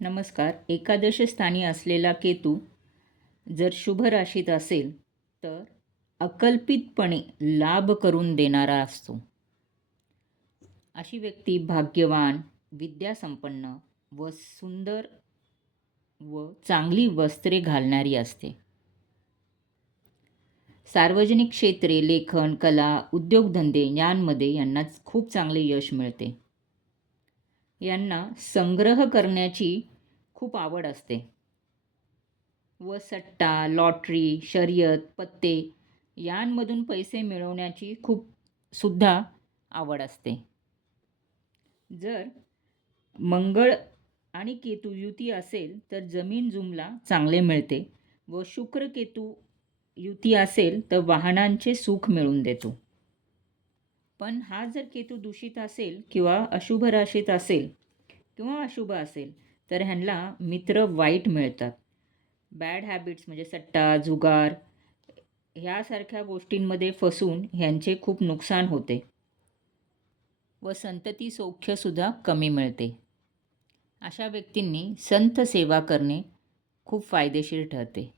नमस्कार. एकादश स्थानी असलेला केतू जर शुभ राशीत असेल तर अकल्पितपणे लाभ करून देणारा असतो. अशी व्यक्ती भाग्यवान, विद्यासंपन्न व सुंदर व चांगली वस्त्रे घालणारी असते. सार्वजनिक क्षेत्रे, लेखन, कला, उद्योगधंदे यांमध्ये यांना खूप चांगले यश मिळते. यांना संग्रह करण्याची खूप आवड असते व सट्टा, लॉटरी, शर्यत, पत्ते यांमधून पैसे मिळवण्याची खूप सुद्धा आवड असते. जर मंगळ आणि केतू युती असेल तर जमीन जुमला चांगले मिळते व शुक्र केतू युती असेल तर वाहनांचे सुख मिळवून देतो. पण हा जर केतू दूषित असेल किंवा अशुभ राशीत असेल किंवा अशुभ असेल तर ह्यांना मित्र वाईट मिळतात. बॅड हॅबिट्स म्हणजे सट्टा, जुगार ह्यासारख्या गोष्टींमध्ये फसून ह्यांचे खूप नुकसान होते व संतती सौख्यसुद्धा कमी मिळते. अशा व्यक्तींनी संत सेवा करणे खूप फायदेशीर ठरते.